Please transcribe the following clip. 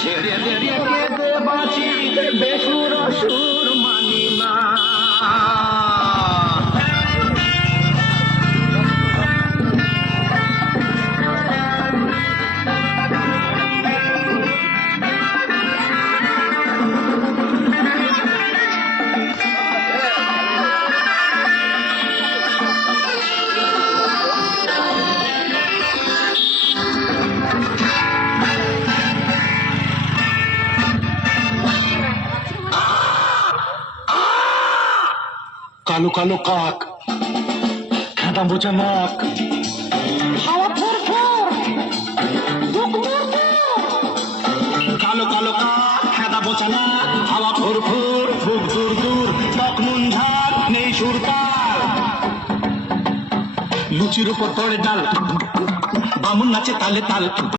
ছেড়ে দেরিয়ে কেঁদে বাঁচি বেসুর সুর মানি না। কালো কালো কাক, খেদা বোঝা নাক, হাওয়া ফুরফুর, বুক দুরদুর। কালো কালো কাক, খেদা বোঝা নাক, হাওয়া ফুরফুর, বুক দূর দূর, ত্বক নুন ঝাল, নেই সুর তাল। লুচির উপর পড়ে ডাল, বামুন নাচে তালে তাল।